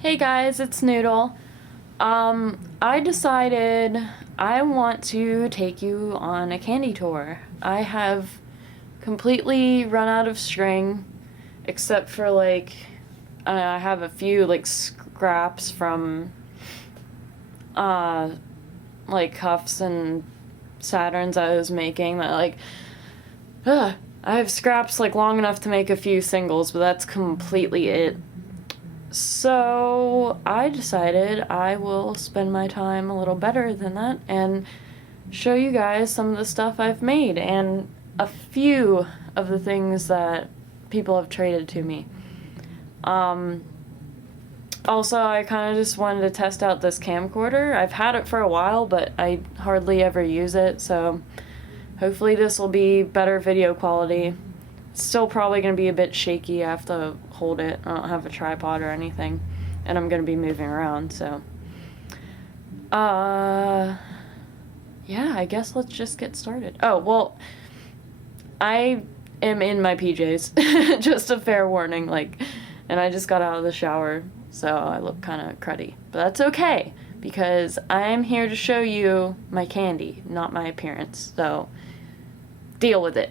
Hey guys, it's Noodle. I decided I want to take you on a candy tour. I have completely run out of string, except for I have a few scraps from uh, cuffs and Saturns I was making that I have scraps long enough to make a few singles, but that's completely it. So I decided I will spend my time a little better than that and show you guys some of the stuff I've made and a few of the things that people have traded to me. Also, I kind of just wanted to test out this camcorder. I've had it for a while, but I hardly ever use it, so hopefully this will be better video quality. It's still probably going to be a bit shaky. I have to hold it. I don't have a tripod or anything, and I'm going to be moving around, so yeah, I guess let's just get started. Oh, well, I am in my PJs. Just a fair warning, and I just got out of the shower, so I look kind of cruddy. But that's okay, because I'm here to show you my candy, not my appearance, so deal with it.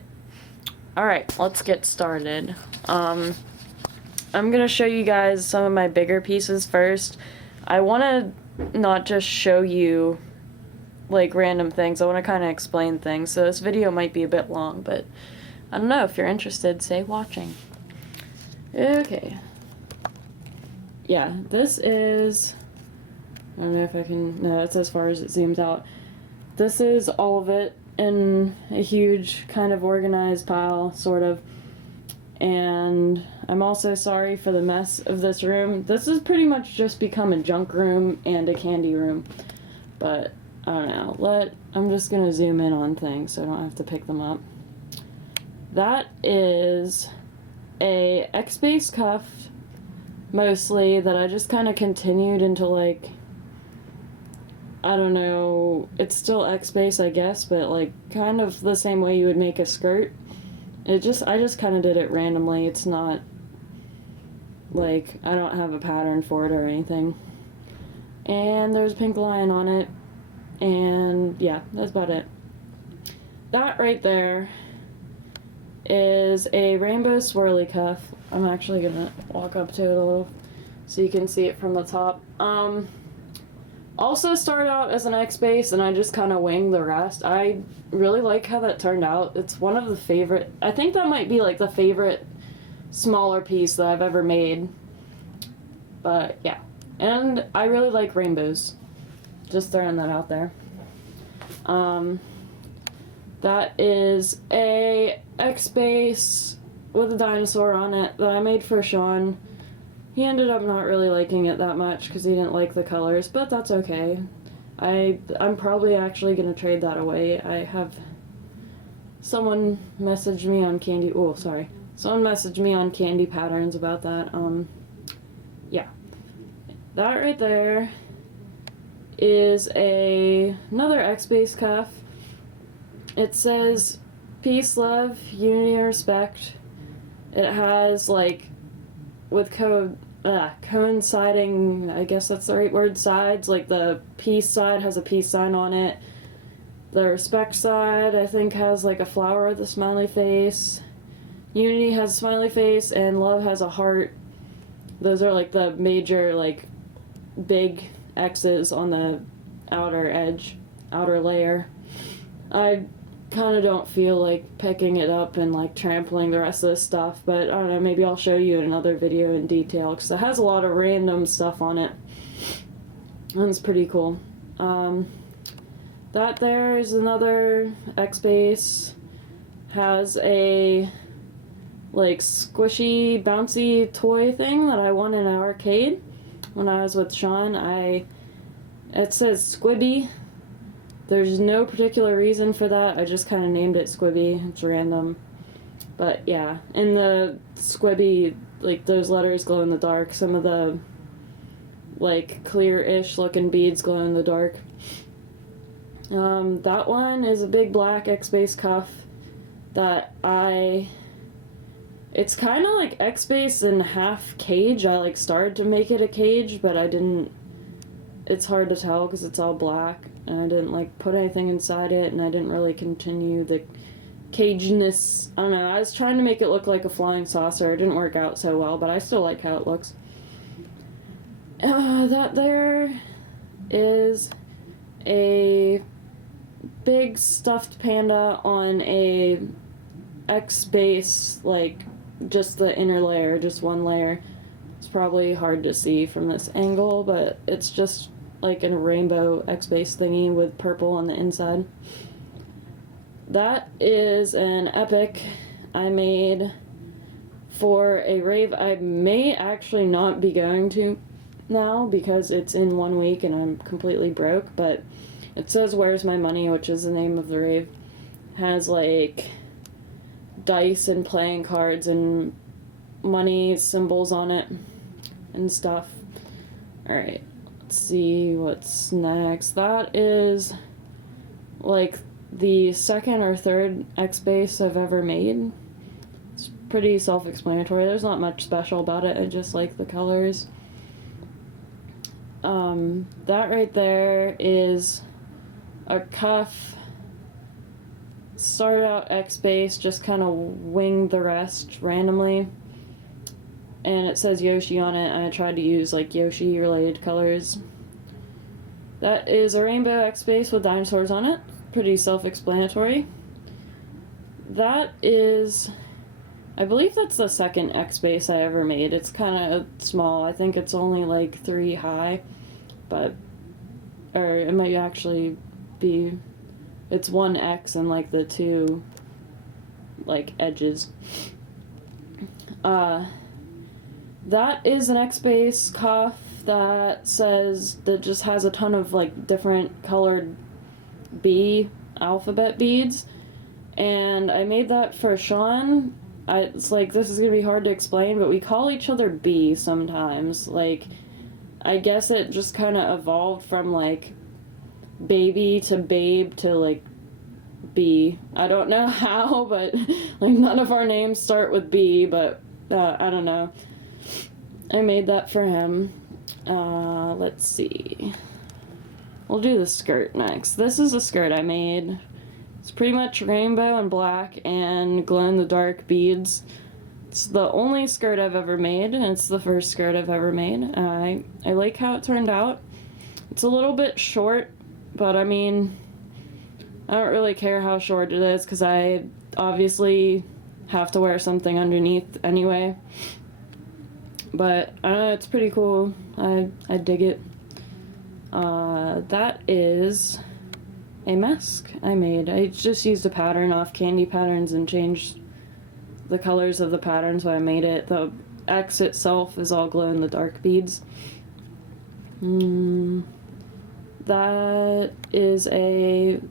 Alright, let's get started. I'm gonna show you guys some of my bigger pieces first. I want to not just show you random things. I want to kind of explain things, so this video might be a bit long, but I don't know. If you're interested, say watching. Okay. Yeah, this is, I don't know if I can, no, it's as far as it zooms out. This is all of it in a huge kind of organized pile, sort of. And I'm also sorry for the mess of this room. This has pretty much just become a junk room and a candy room. But I don't know. I'm just gonna zoom in on things so I don't have to pick them up. That is a X-Base cuff, mostly, that I just kind of continued into I don't know, it's still X-Base, I guess, but kind of the same way you would make a skirt. I just kind of did it randomly. It's not I don't have a pattern for it or anything. And there's a pink lion on it, and yeah, that's about it. That right there is a rainbow swirly cuff. I'm actually gonna walk up to it a little so you can see it from the top. Also started out as an X-Base, and I just kind of winged the rest. I really like how that turned out. It's one of the favorite, I think that might be the favorite smaller piece that I've ever made. But yeah, and I really like rainbows. Just throwing that out there. That is a X-Base with a dinosaur on it that I made for Sean. He ended up not really liking it that much because he didn't like the colors, but that's okay. I'm probably actually going to trade that away. I have someone messaged me on Kandi, someone messaged me on Kandi Patterns about that. Yeah. That right there is another X-Base cuff. It says peace, love, unity, and respect. It has with coinciding, I guess that's the right word, sides. The peace side has a peace sign on it. The respect side, I think, has a flower with a smiley face. Unity has a smiley face, and love has a heart. Those are the major big X's on the outer layer. I kind of don't feel like picking it up and trampling the rest of this stuff, but I don't know, maybe I'll show you in another video in detail, because it has a lot of random stuff on it, and it's pretty cool. That there is another X-Base, has a squishy bouncy toy thing that I won in an arcade when I was with Sean. It says Squibby. There's no particular reason for that. I just kind of named it Squibby. It's random. But yeah, in the Squibby, those letters glow in the dark. Some of the clear-ish looking beads glow in the dark. That one is a big black X-Base cuff that I It's kind of like X-Base and half cage. I like started to make it a cage, but I didn't. It's hard to tell because it's all black, and I didn't like put anything inside it, and I didn't really continue the caginess. I don't know. I was trying to make it look like a flying saucer. It didn't work out so well, but I still like how it looks. That there is a big stuffed panda on a X-Base, like just the inner layer, just one layer. It's probably hard to see from this angle, but it's just like a rainbow X-Base thingy with purple on the inside. That is an epic I made for a rave I may actually not be going to now because it's in 1 week and I'm completely broke, but it says Where's My Money, which is the name of the rave. Has like dice and playing cards and money symbols on it and stuff. Alright, let's see what's next. That is like the second or third X-Base I've ever made. It's pretty self-explanatory. There's not much special about it. I just like the colors. That right there is a cuff. Started out X-Base, just kind of winged the rest randomly. And it says Yoshi on it, and I tried to use like Yoshi related colors. That is a rainbow X-Base with dinosaurs on it. Pretty self-explanatory. That is, I believe that's the second X-Base I ever made. It's kind of small. I think it's only like 3 high, but, or it might actually be, it's 1 X and like the 2 like edges. That is an X-Base cuff that says, that just has a ton of like different colored B alphabet beads, and I made that for Sean. It's like, this is gonna be hard to explain, but we call each other B sometimes. Like, I guess it just kind of evolved from like baby to babe to like B. I don't know how, but like none of our names start with B, but I don't know. I made that for him. Let's see. We'll do the skirt next. This is a skirt I made. It's pretty much rainbow and black and glow-in-the-dark beads. It's the only skirt I've ever made, and it's the first skirt I've ever made. I like how it turned out. It's a little bit short, but I mean, I don't really care how short it is because I obviously have to wear something underneath anyway. But I don't know, it's pretty cool. I dig it. That is a mask I made. I just used a pattern off Kandi patterns and changed the colors of the pattern, so I made it. The X itself is all glow-in-the-dark beads. That is a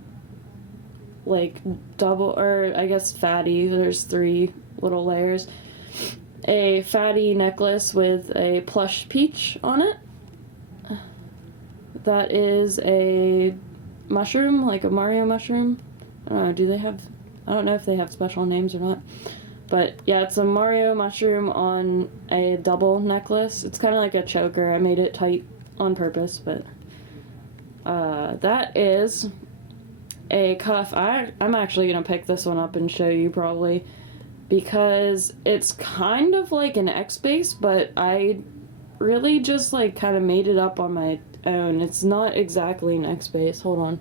like double, or I guess fatty, there's 3 little layers. A fatty necklace with a plush peach on it. That is a mushroom, like a Mario mushroom. I don't know, do they have, I don't know if they have special names or not. But yeah, it's a Mario mushroom on a double necklace. It's kind of like a choker. I made it tight on purpose, but that is a cuff. I'm actually going to pick this one up and show you probably, because it's kind of like an X-Base, but I really just like kind of made it up on my own. It's not exactly an X-Base. Hold on.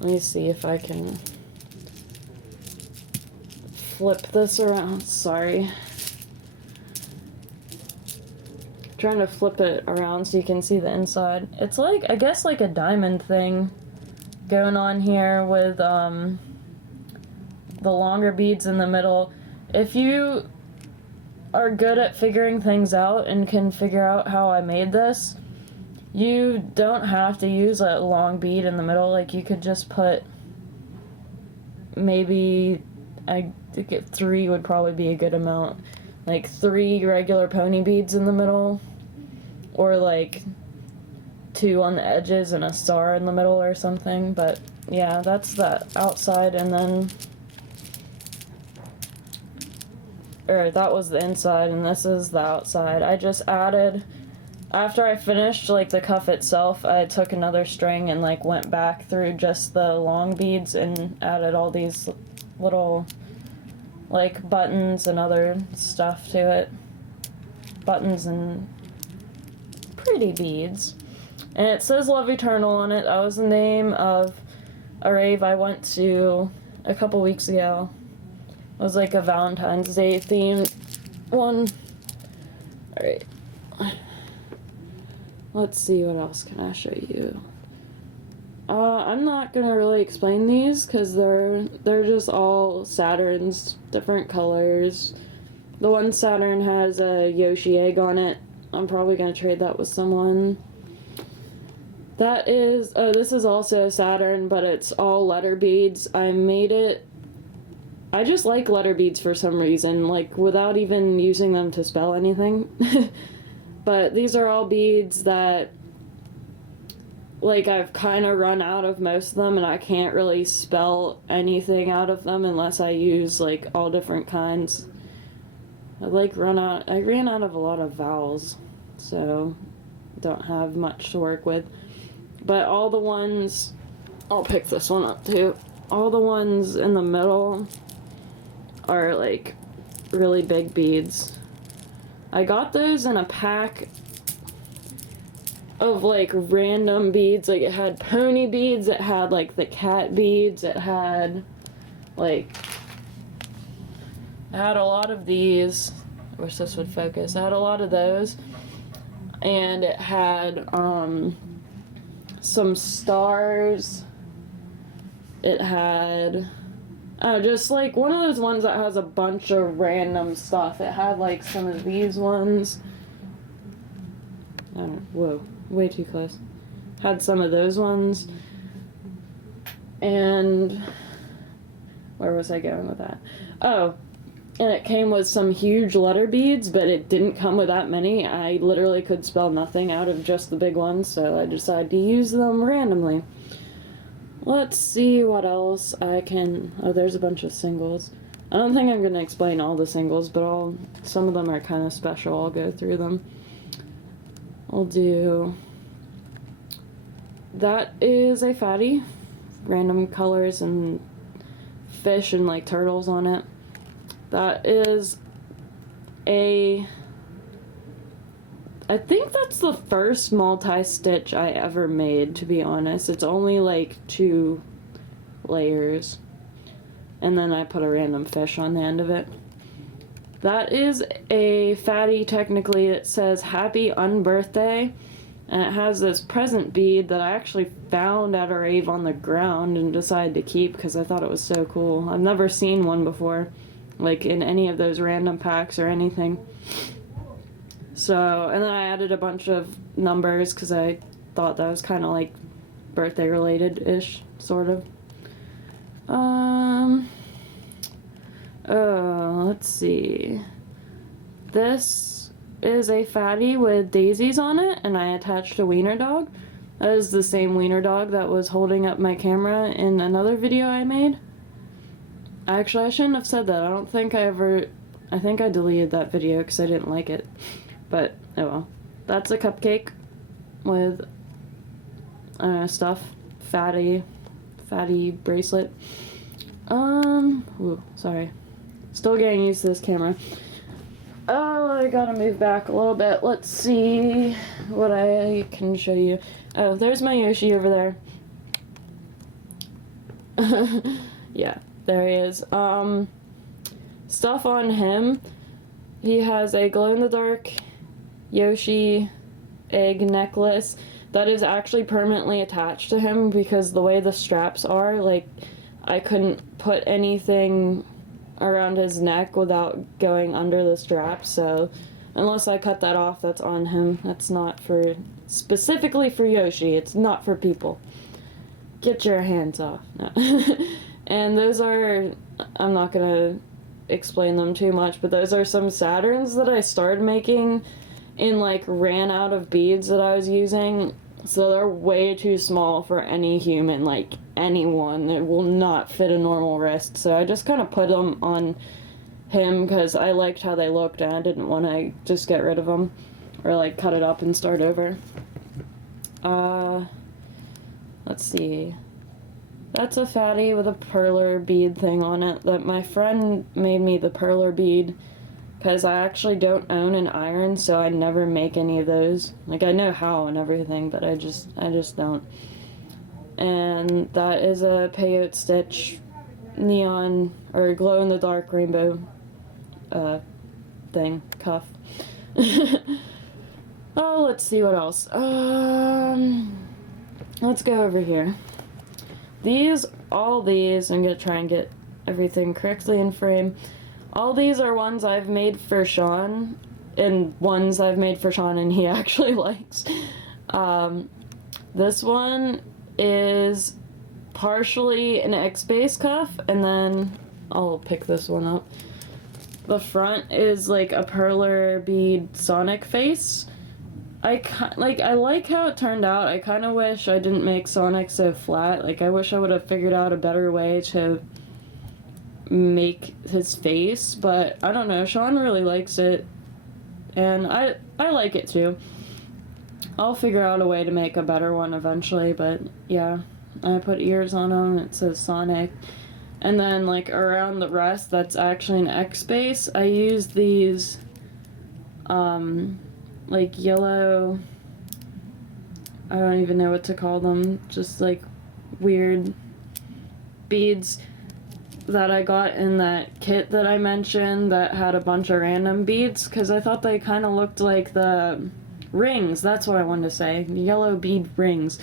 Let me see if I can flip this around. Sorry. Trying to flip it around so you can see the inside. It's like, I guess like a diamond thing going on here with the longer beads in the middle. If you are good at figuring things out and can figure out how I made this, you don't have to use a long bead in the middle. Like, you could just put maybe, I think 3 would probably be a good amount. Like 3 regular pony beads in the middle, or like 2 on the edges and a star in the middle or something. But yeah, that's the outside, and then or that was the inside, and this is the outside. I just added, after I finished, like, the cuff itself, I took another string and, like, went back through just the long beads and added all these little, like, buttons and other stuff to it. Buttons and pretty beads. And it says Love Eternal on it. That was the name of a rave I went to a couple weeks ago. It was like a Valentine's Day themed one. Alright. Let's see, what else can I show you? I'm not gonna really explain these because they're just all Saturns, different colors. The one Saturn has a Yoshi egg on it. I'm probably gonna trade that with someone. That is, this is also a Saturn, but it's all letter beads. I made it, I just like letter beads for some reason, like without even using them to spell anything. But these are all beads that, like, I've kind of run out of most of them, and I can't really spell anything out of them unless I use, like, all different kinds. I ran out of a lot of vowels, so don't have much to work with. But all the ones, I'll pick this one up too, all the ones in the middle are, like, really big beads. I got those in a pack of, like, random beads. Like, it had pony beads, it had, like, the cat beads, it had, like, I had a lot of these. I wish this would focus. I had a lot of those. And it had, some stars. It had, just like one of those ones that has a bunch of random stuff. It had like some of these ones. Whoa, way too close. Had some of those ones. And where was I going with that? Oh, and it came with some huge letter beads, but it didn't come with that many. I literally could spell nothing out of just the big ones, so I decided to use them randomly. Let's see what else I can... Oh, there's a bunch of singles. I don't think I'm going to explain all the singles, but some of them are kind of special. I'll go through them. I'll do... That is a fatty. Random colors and fish and, like, turtles on it. That is I think that's the first multi-stitch I ever made, to be honest. It's only like 2 layers. And then I put a random fish on the end of it. That is a fatty, technically. It says Happy Unbirthday. And it has this present bead that I actually found at a rave on the ground and decided to keep because I thought it was so cool. I've never seen one before, like in any of those random packs or anything. So, and then I added a bunch of numbers because I thought that was kind of like birthday related-ish, sort of. Let's see. This is a fatty with daisies on it, and I attached a wiener dog. That is the same wiener dog that was holding up my camera in another video I made. Actually, I shouldn't have said that. I think I deleted that video because I didn't like it. But, oh well. That's a cupcake with stuff. Fatty bracelet. Ooh, sorry. Still getting used to this camera. Oh, I gotta move back a little bit. Let's see what I can show you. Oh, there's my Yoshi over there. Yeah, there he is. Stuff on him. He has a glow-in-the-dark Yoshi egg necklace that is actually permanently attached to him because the way the straps are, like, I couldn't put anything around his neck without going under the strap, so unless I cut that off, that's on him. That's not specifically for Yoshi. It's not for people. Get your hands off. No. And those are, I'm not gonna explain them too much, but those are some Saturns that I started making and, like, ran out of beads that I was using, so they're way too small for any human, like, anyone. It will not fit a normal wrist, so I just kind of put them on him because I liked how they looked and I didn't want to just get rid of them or like cut it up and start over. Let's see. That's a fatty with a perler bead thing on it that my friend made me the perler bead because I actually don't own an iron, so I never make any of those. Like, I know how and everything, but I just don't. And that is a peyote stitch neon or glow in the dark rainbow thing cuff. Oh, let's see what else. Let's go over here. All these, I'm gonna try and get everything correctly in frame. All these are ones I've made for Sean, and ones I've made for Sean and he actually likes. This one is partially an X-base cuff, and then I'll pick this one up. The front is like a perler bead Sonic face. I like how it turned out. I kind of wish I didn't make Sonic so flat. Like, I wish I would have figured out a better way to make his face, but I don't know. Sean really likes it, and I like it too. I'll figure out a way to make a better one eventually, but yeah. I put ears on him. It says Sonic. And then, like, around the rest, that's actually an X base. I use these, like, yellow, I don't even know what to call them, just, like, weird beads that I got in that kit that I mentioned that had a bunch of random beads, because I thought they kind of looked like the rings. That's what I wanted to say. Yellow bead rings.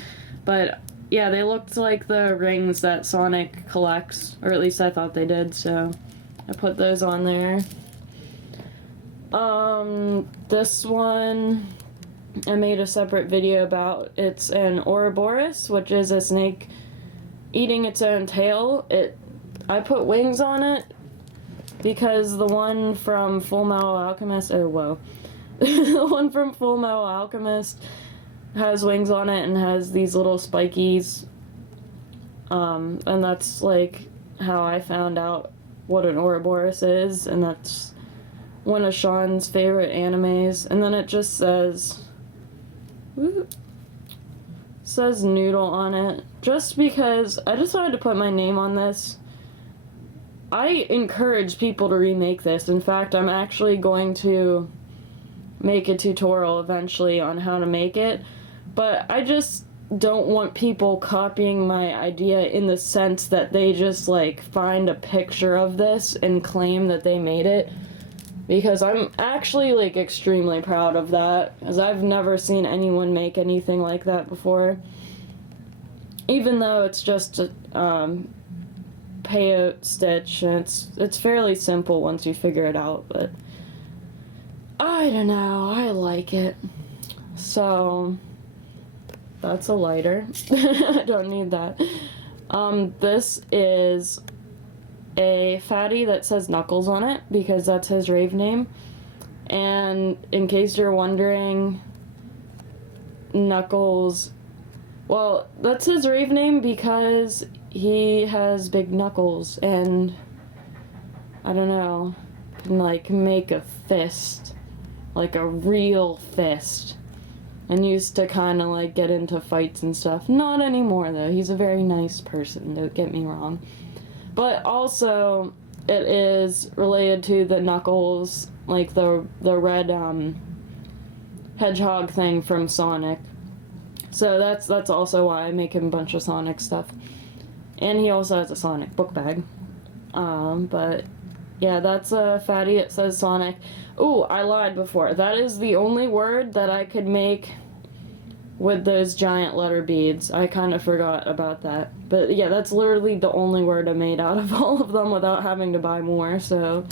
But yeah, they looked like the rings that Sonic collects, or at least I thought they did, so I put those on there. This one I made a separate video about. It's an Ouroboros, which is a snake eating its own tail. I put wings on it because the one from Full Metal Alchemist, oh whoa, the one from Full Metal Alchemist has wings on it and has these little spikies, and that's like how I found out what an Ouroboros is, and that's one of Sean's favorite animes. And then it just says Noodle on it, just because I decided to put my name on this. I encourage people to remake this. In fact, I'm actually going to make a tutorial eventually on how to make it, but I just don't want people copying my idea in the sense that they just like find a picture of this and claim that they made it, because I'm actually like extremely proud of that, because I've never seen anyone make anything like that before, even though it's just a peyote stitch, and it's fairly simple once you figure it out, but I don't know, I like it. So that's a lighter. I don't need that. This is a fatty that says Knuckles on it because that's his rave name. And in case you're wondering, Knuckles, well, that's his rave name because he has big knuckles and I don't know, can like make a fist, like a real fist, and used to kind of like get into fights and stuff. Not anymore though. He's a very nice person, don't get me wrong. But also it is related to the Knuckles, like the red hedgehog thing from Sonic. So that's also why I make him a bunch of Sonic stuff. And he also has a Sonic book bag. But yeah, that's a fatty. It says Sonic. Ooh, I lied before. That is the only word that I could make with those giant letter beads. I kind of forgot about that. But yeah, that's literally the only word I made out of all of them without having to buy more. So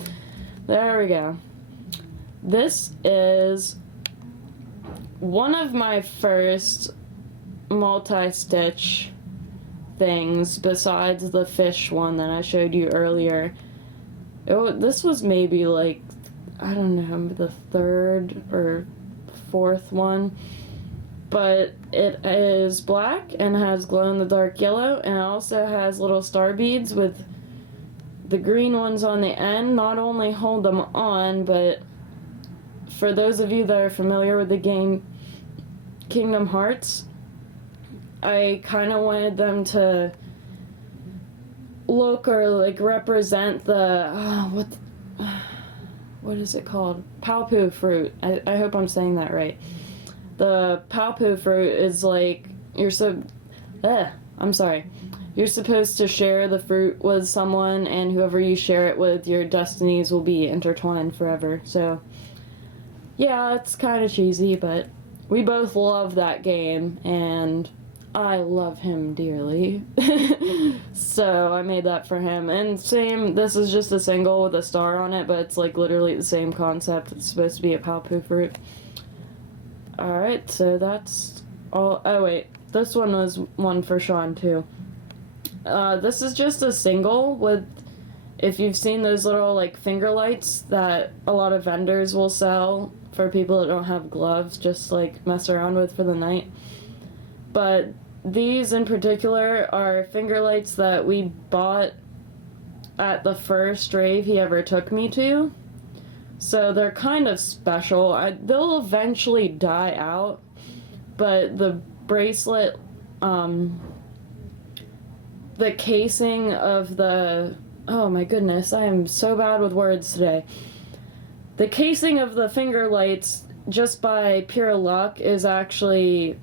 there we go. This is one of my first multi-stitch things besides the fish one that I showed you earlier. This was maybe like, I don't know, the third or fourth one, but it is black and has glow in the dark yellow, and it also has little star beads with the green ones on the end not only hold them on, but for those of you that are familiar with the game Kingdom Hearts, I kind of wanted them to look or like represent the what is it called? Paopu fruit. I hope I'm saying that right. The Paopu fruit is like you're supposed to share the fruit with someone, and whoever you share it with, your destinies will be intertwined forever. So yeah, it's kind of cheesy, but we both love that game, and I love him dearly. So I made that for him. And same, this is just a single with a star on it, but it's like literally the same concept. It's supposed to be a Paopu fruit. Alright, so that's all. Oh wait, this one was one for Sean too. This is just a single with, if you've seen those little like finger lights that a lot of vendors will sell for people that don't have gloves, just like mess around with for the night. But these in particular are finger lights that we bought at the first rave he ever took me to. So they're kind of special. They'll eventually die out, but the bracelet, the casing of the, oh my goodness, I am so bad with words today. The casing of the finger lights, just by pure luck, is actually,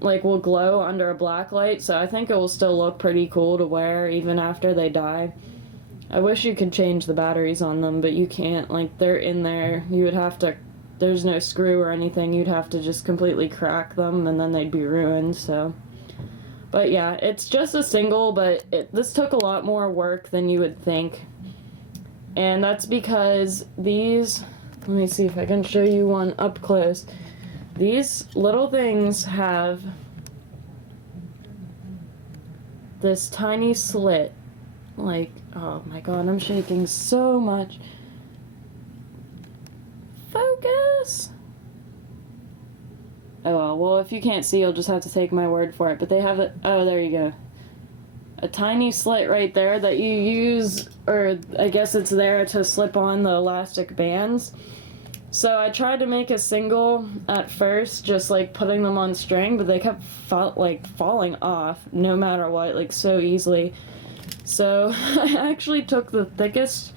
like, will glow under a black light, so I think it will still look pretty cool to wear even after they die. I wish you could change the batteries on them, but you can't. Like, they're in there. You would have to, there's no screw or anything. You'd have to just completely crack them, and then they'd be ruined, so. But yeah, it's just a single, but this took a lot more work than you would think. And that's because these, let me see if I can show you one up close. These little things have this tiny slit. Like, oh my god, I'm shaking so much. Focus! Oh well, if you can't see, you'll just have to take my word for it. But they have it, oh, there you go. A tiny slit right there that you use, or I guess it's there to slip on the elastic bands. So I tried to make a single at first, just like putting them on string, but they kept falling off no matter what, like so easily. So I actually took the thickest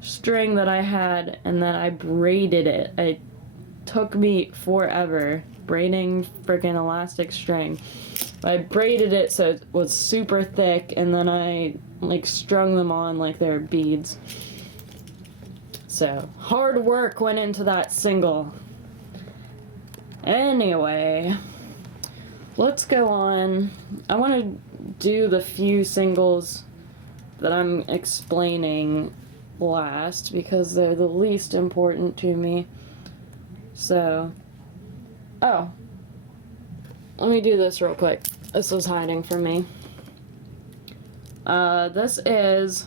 string that I had and then I braided it. It took me forever braiding freaking elastic string. I braided it so it was super thick, and then I like strung them on like they were beads. So hard work went into that single. Anyway, let's go on. I want to do the few singles that I'm explaining last because they're the least important to me. So, oh, let me do this real quick. This was hiding from me. This is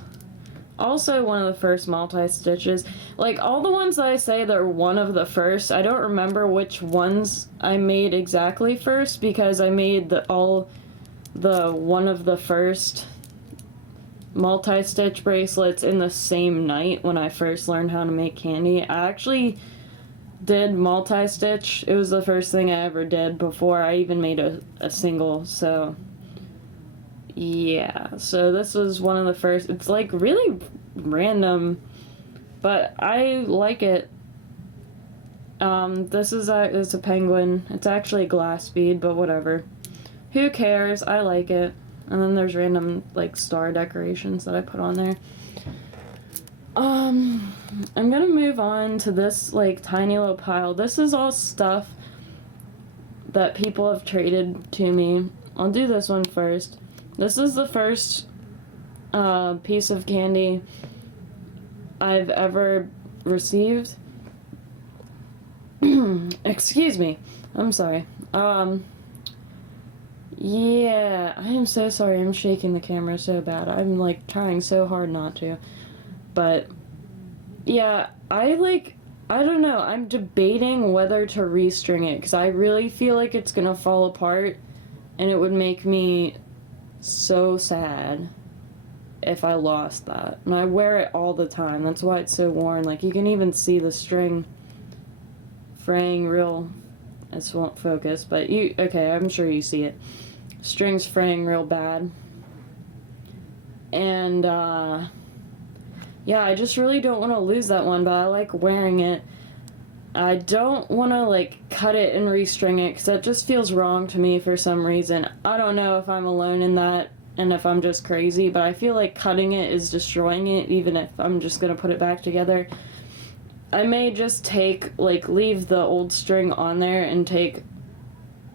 also one of the first multi-stitches. Like, all the ones that I say that are one of the first, I don't remember which ones I made exactly first, because I made one of the first multi-stitch bracelets in the same night when I first learned how to make Kandi. I actually did multi-stitch. It was the first thing I ever did before I even made a single, so yeah. So this was one of the first. It's like really random, but I like it. This is it's a penguin. It's actually glass bead, but whatever. Who cares? I like it. And then there's random like star decorations that I put on there. I'm gonna move on to this like tiny little pile. This is all stuff that people have traded to me. I'll do this one first. This is the first piece of Kandi I've ever received. Excuse me. I'm sorry. Yeah, I am so sorry. I'm shaking the camera so bad. I'm like trying so hard not to. But yeah, I don't know. I'm debating whether to restring it because I really feel like it's gonna fall apart and it would make me so sad. if I lost that. And I wear it all the time. That's why it's so worn. Like, you can even see the string fraying real... This won't focus, but you... Okay, I'm sure you see it. String's fraying real bad. And, yeah, I just really don't want to lose that one, but I like wearing it. I don't want to, like, cut it and restring it, because that just feels wrong to me for some reason. I don't know if I'm alone in that, and if I'm just crazy, but I feel like cutting it is destroying it, even if I'm just going to put it back together. I may just take, like, leave the old string on there and take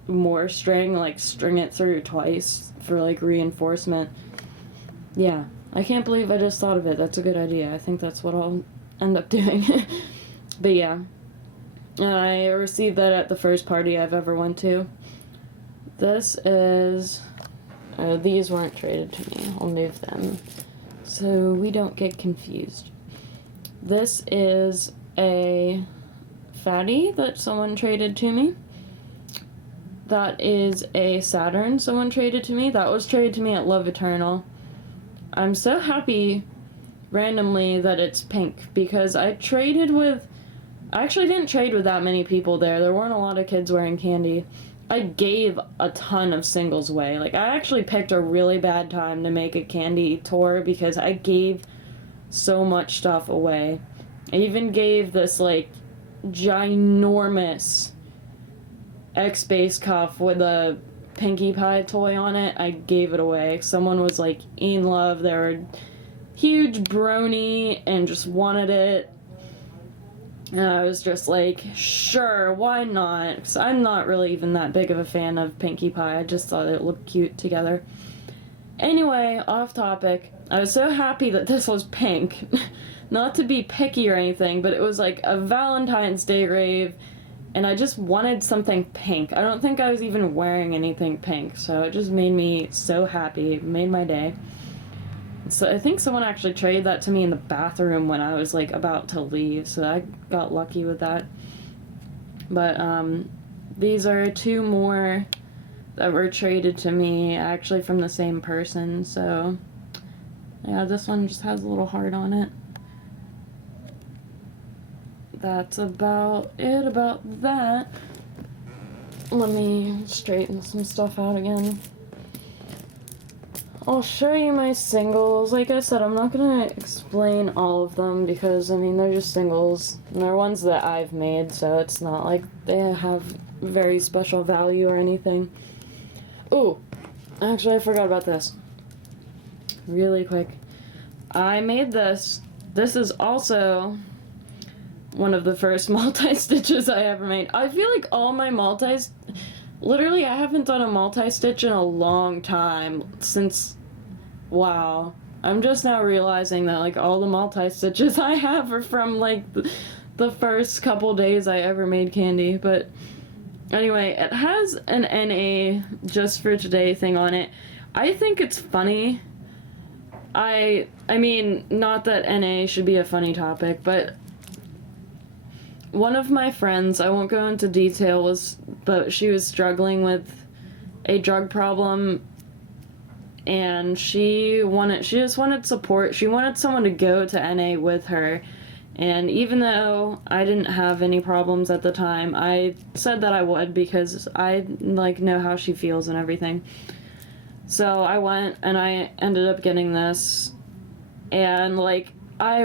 more string, like, string it through twice for, like, reinforcement. Yeah. I can't believe I just thought of it. That's a good idea. I think that's what I'll end up doing. But yeah. I received that at the first party I've ever went to. This is... these weren't traded to me. I'll move them so we don't get confused. This is a fatty that someone traded to me. That is a Saturn someone traded to me. That was traded to me at Love Eternal. I'm so happy randomly that it's pink, because I actually didn't trade with that many people there. There weren't a lot of kids wearing Kandi. I gave a ton of singles away. Like, I actually picked a really bad time to make a Kandi tour, because I gave so much stuff away. I even gave this, like, ginormous X-Base cuff with a Pinkie Pie toy on it. I gave it away. Someone was, like, in love. They were huge brony and just wanted it. And I was just like, sure, why not? Because I'm not really even that big of a fan of Pinkie Pie. I just thought it looked cute together. Anyway, off topic. I was so happy that this was pink. Not to be picky or anything, but it was like a Valentine's Day rave, and I just wanted something pink. I don't think I was even wearing anything pink, so it just made me so happy. It made my day. So I think someone actually traded that to me in the bathroom when I was, like, about to leave, so I got lucky with that. But, these are two more that were traded to me, actually from the same person, so... Yeah, this one just has a little heart on it. That's about it about that. Let me straighten some stuff out again. I'll show you my singles. Like I said, I'm not gonna explain all of them because, I mean, they're just singles. And they're ones that I've made, so it's not like they have very special value or anything. Ooh, actually I forgot about this. Really quick. I made this. This is also one of the first multi-stitches I ever made. I feel like all my literally, I haven't done a multi-stitch in a long time, since, wow. I'm just now realizing that, like, all the multi-stitches I have are from, like, the first couple days I ever made Kandi, but anyway, it has an NA just for today thing on it. I think it's funny. I mean, not that NA should be a funny topic, but one of my friends, I won't go into details, but she was struggling with a drug problem, and she just wanted support. She wanted someone to go to NA with her, and even though I didn't have any problems at the time, I said that I would because I, like, know how she feels and everything. So I went, and I ended up getting this, and, like, I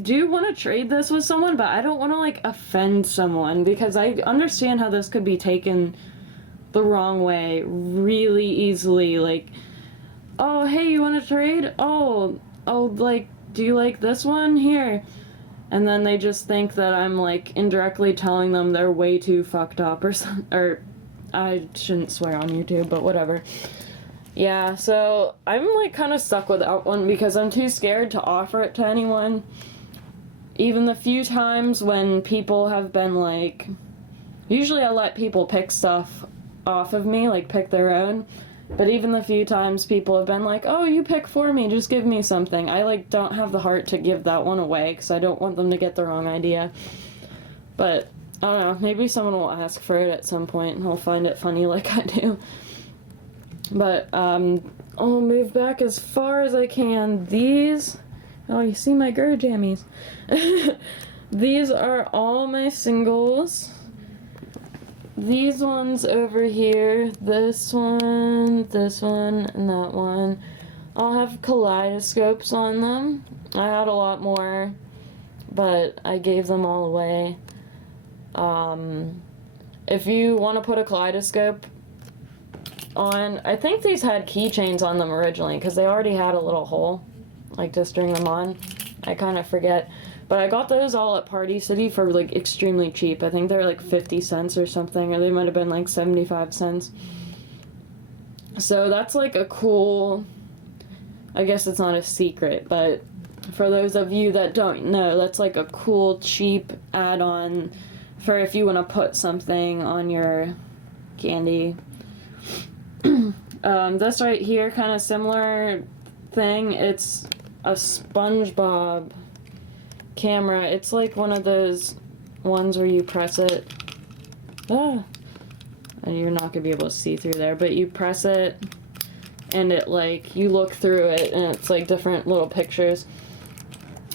do want to trade this with someone, but I don't want to, like, offend someone, because I understand how this could be taken the wrong way really easily. Like, oh, hey, you want to trade? Oh, like, do you like this one? Here. And then they just think that I'm, like, indirectly telling them they're way too fucked up or something, or I shouldn't swear on YouTube, but whatever. Yeah, so I'm, like, kind of stuck with that one because I'm too scared to offer it to anyone. Even the few times when people have been, like... Usually I let people pick stuff off of me, like, pick their own. But even the few times people have been like, oh, you pick for me, just give me something. I, like, don't have the heart to give that one away because I don't want them to get the wrong idea. But, I don't know, maybe someone will ask for it at some point and I'll find it funny like I do. But I'll move back as far as I can. These, oh, you see my Gur jammies. These are all my singles. These ones over here, this one, and that one, all have kaleidoscopes on them. I had a lot more, but I gave them all away. If you want to put a kaleidoscope on, I think these had keychains on them originally because they already had a little hole, like to string them on. I kind of forget. But I got those all at Party City for like extremely cheap. I think they were like 50 cents or something, or they might have been like 75 cents. So that's like a cool, I guess it's not a secret, but for those of you that don't know, that's like a cool, cheap add-on for if you want to put something on your candy. This right here, kind of similar thing, it's a SpongeBob camera. It's like one of those ones where you press it. And you're not gonna be able to see through there, but you press it and it like, you look through it and it's like different little pictures.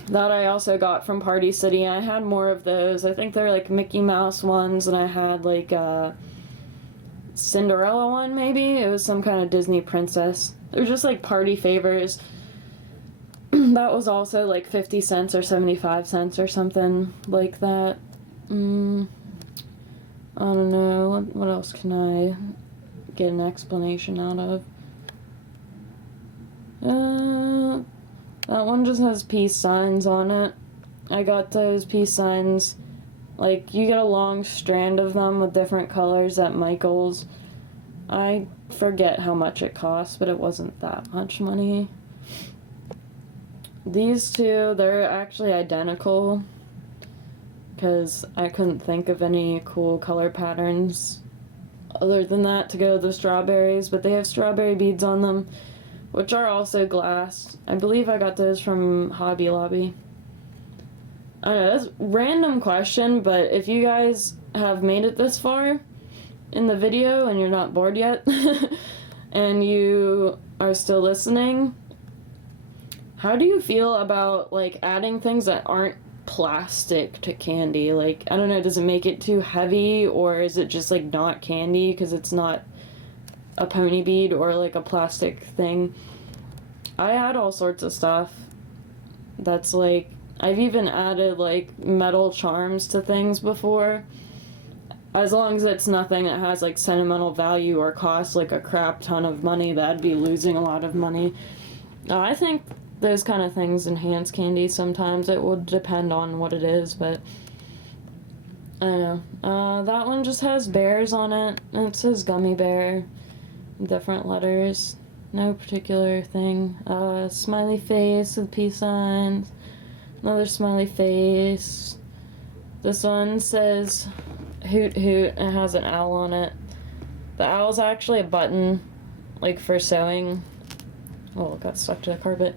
That I also got from Party City. I had more of those. I think they're like Mickey Mouse ones, and I had like a Cinderella one maybe. It was some kind of Disney princess. They're just like party favors. That was also like 50 cents or 75 cents or something like that. I don't know. What else can I get an explanation out of? That one just has peace signs on it. I got those peace signs. Like, you get a long strand of them with different colors at Michael's. I forget how much it cost, but it wasn't that much money. These two, they're actually identical because I couldn't think of any cool color patterns other than that to go with the strawberries, but they have strawberry beads on them, which are also glass. I believe I got those from Hobby Lobby. I don't know, that's a random question, but if you guys have made it this far in the video and you're not bored yet and you are still listening, how do you feel about, like, adding things that aren't plastic to candy? Like, I don't know, does it make it too heavy, or is it just, like, not candy because it's not a pony bead or, like, a plastic thing? I add all sorts of stuff that's, like, I've even added, like, metal charms to things before. As long as it's nothing that has, like, sentimental value or costs, like, a crap ton of money, that'd be losing a lot of money. I think those kind of things enhance candy sometimes. It would depend on what it is, but I don't know. That one just has bears on it, and it says gummy bear, different letters, no particular thing. Smiley face with peace signs, another smiley face. This one says hoot hoot, and it has an owl on it. The owl's actually a button, like for sewing. Oh, it got stuck to the carpet.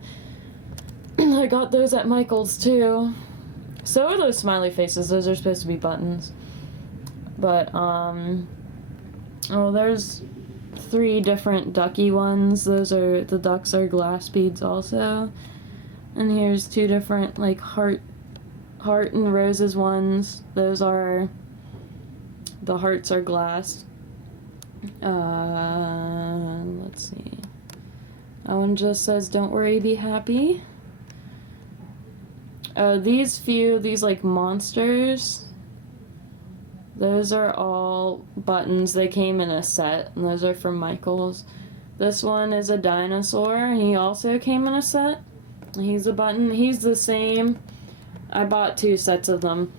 I got those at Michael's too. So are those smiley faces. Those are supposed to be buttons. But, oh, there's 3 different ducky ones. The ducks are glass beads also. And here's 2 different, like, heart and roses ones. Those are, the hearts are glass. Let's see. That one just says, don't worry, be happy. These like monsters, those are all buttons. They came in a set, and those are from Michael's. This one is a dinosaur, and he also came in a set. He's a button. He's the same. I bought 2 sets of them.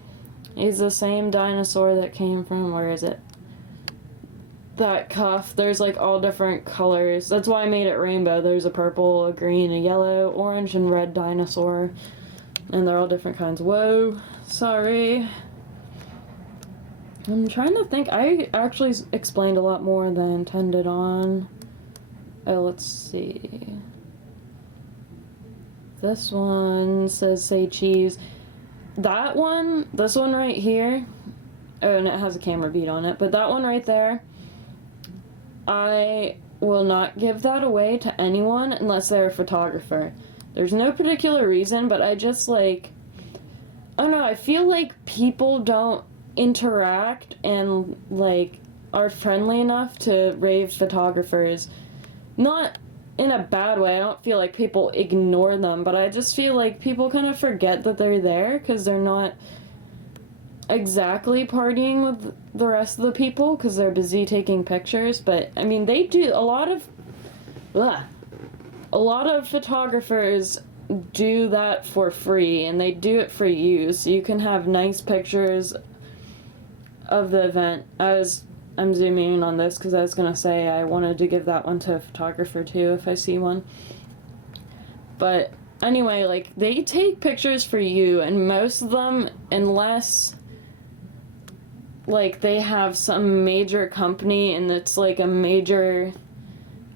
He's the same dinosaur that came from, where is it? That cuff. There's like all different colors. That's why I made it rainbow. There's a purple, a green, a yellow, orange, and red dinosaur. And they're all different kinds. Whoa, sorry. I'm trying to think. I actually explained a lot more than I intended on. Oh, let's see. This one says say cheese. That one, this one right here. Oh, and it has a camera bead on it. But that one right there, I will not give that away to anyone unless they're a photographer. There's no particular reason, but I just like, I don't know, I feel like people don't interact and like are friendly enough to rave photographers. Not in a bad way. I don't feel like people ignore them, but I just feel like people kind of forget that they're there because they're not exactly partying with the rest of the people because they're busy taking pictures. But I mean, they do a lot of photographers do that for free, and they do it for you, so you can have nice pictures of the event. I'm zooming in on this because I was gonna say I wanted to give that one to a photographer too if I see one. But anyway, like, they take pictures for you, and most of them, unless like they have some major company and it's like a major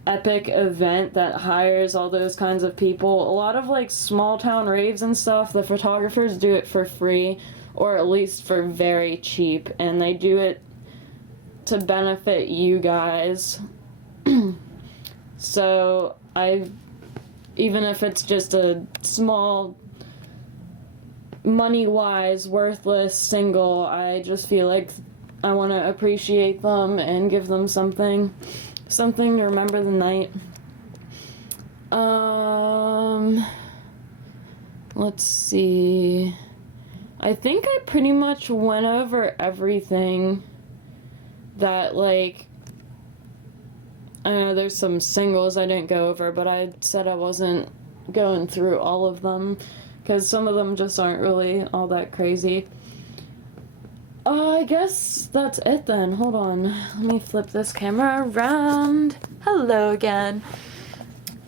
epic event that hires all those kinds of people, a lot of like small town raves and stuff, the photographers do it for free or at least for very cheap, and they do it to benefit you guys. So even if it's just a small, money-wise, worthless single, I just feel like I want to appreciate them and give them something to remember the night. Let's see. I think I pretty much went over everything that, like, I know there's some singles I didn't go over, but I said I wasn't going through all of them because some of them just aren't really all that crazy. I guess that's it then. Hold on. Let me flip this camera around. Hello again.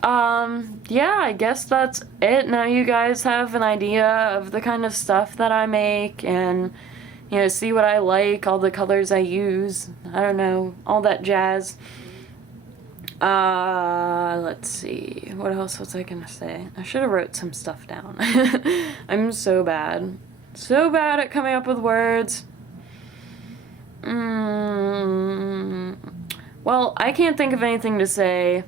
Yeah, I guess that's it. Now you guys have an idea of the kind of stuff that I make and, you know, see what I like, all the colors I use, I don't know, all that jazz. Let's see. What else was I gonna say? I should have wrote some stuff down. I'm so bad. So bad at coming up with words. Well, I can't think of anything to say.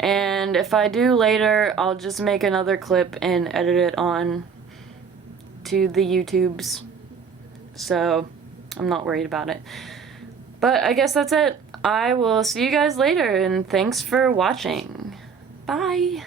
And if I do later, I'll just make another clip and edit it on to the YouTubes. So, I'm not worried about it. But I guess that's it. I will see you guys later, and thanks for watching. Bye!